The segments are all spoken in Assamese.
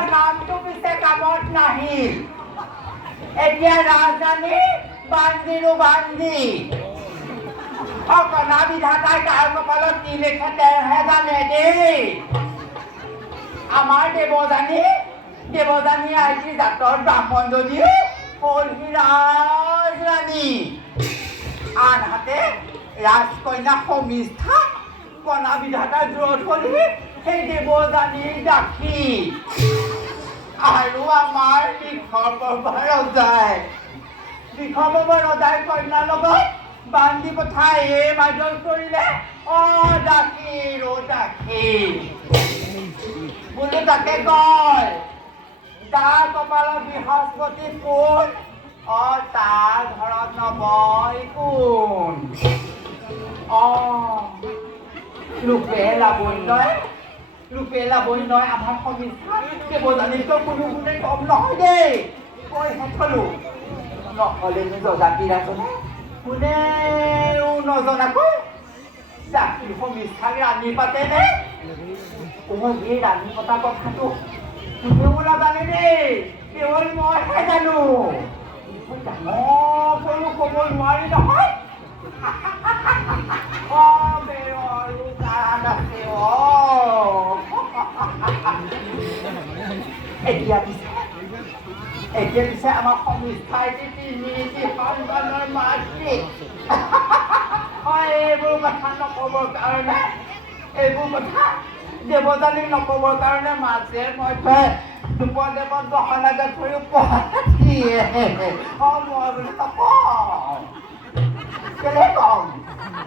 তোমাৰ নামটো পিছে কামত নাহিল এতিয়া ৰাজধানী বান্দিৰো বান্দি কণা বিধাতাই কাৰ কপালত কি লিখে তেওঁহে জানে দেই আমাৰ দেৱযানী আইটি জাতৰ ব্ৰাহ্মণ যদিও হ'ল সি ৰাজৰাণী আনহাতে ৰাজকন্যা সমিষ্ঠা কণা বিধাতাৰ দূৰত হ'লি সেই দেৱযানীৰ দাসী আৰু আমাৰ বিষমৰ ৰজাই কন্যাৰ লগত বান্ধি পঠাই এই মাজত কৰিলে দাসী বোলো তাকে কয় যাৰ কপালত বৃহস্পতি কোন তাৰ ঘৰত নবয় কোন ৰূপে লাবণ্যই আমাৰ সমিষ্ঠা দেৱযানীতো কোনো গুণে কম নহয় দেই কৈহে থলো নহ'লে নিজৰ জাতিৰ আচনে কোনেও নজনাকৈ জাতিৰ সমিষ্ঠাক ৰাণী পাতেনে এই ৰাণী পতা কথাটো কোনেও নাজানে দেই কেৱল মইহে জানো ডাঙৰ সৰু ক'ব নোৱাৰি নহয় এতিয়া পিছে আমাৰ সমিষ্ঠাই নীতি সন্তানৰ মাতৃ এইবোৰ কথা নক'বৰ কাৰণে দেৱযানীক নক'বৰ কাৰণে মাছে মই দুপদেৱত গহনাকে থৈ উপহাৰ দিয়ে মই বোলে নকওঁ কেলে কম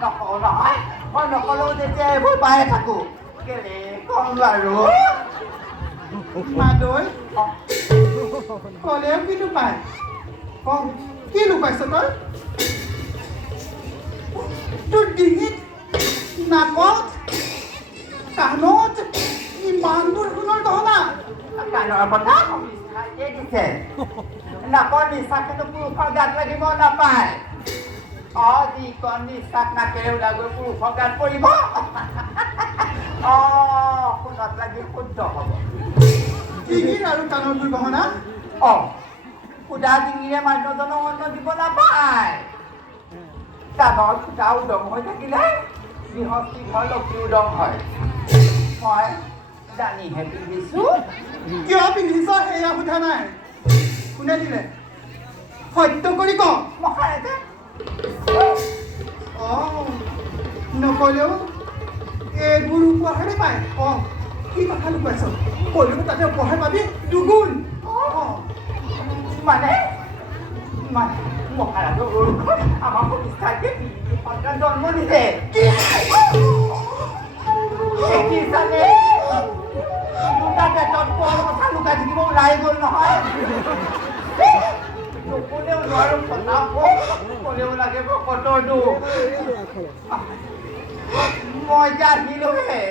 নকওঁ নহয় মই নকলেও যেতিয়া এইবোৰ পায়ে থাকোঁ কেলে কম বাৰু মাদৈ ক'লেও কি লুপায় কম কি লুপাইছ তই তোৰ ডিঙিত নাকত কাণত ইমানবোৰ সোণৰ গহনা কাণৰ কথা সমিষ্ঠাই দিছে নাকৰ নিচাকেতো পুৰুষৰ গাত লাগিব নাপায় যিকণ নিচাক নাকেৰে ওলাই গৈ পুৰুষৰ গাত পৰিব সোণত লাগি শুদ্ধ হ'ব ডিঙিৰ আৰু কাণৰ দুই গহনা সুদা ডিঙিৰে মানুহজনক অন্ন দিব নাপায় কাণৰ ফুটা উদং হৈ থাকিলে বৃহস্পতি ঘৰ লক্ষী উদং হয় মই জানিহে পিন্ধিছোঁ কিয় পিন্ধিছ সেয়া সোধা নাই কোনে দিলে সত্য কৰি ক মহাৰাজে নকলেও এইবোৰ উপহাৰে পায় কি কথা লুকুৱাইছ ক'লেও তাতে উপহাৰ পাবি দুগুণ মানে মহাৰাজৰ আমাৰ সমিষ্ঠাকে সন্তান জন্ম দিছে দেখিছানে দুটা পেটত কোন কথা লুকাই থাকিব ওলাই গ'ল নহয় নকলেও নোৱাৰো কথা ক'লেও লাগে ভকতৰ দুখ মই যে আহিলোহে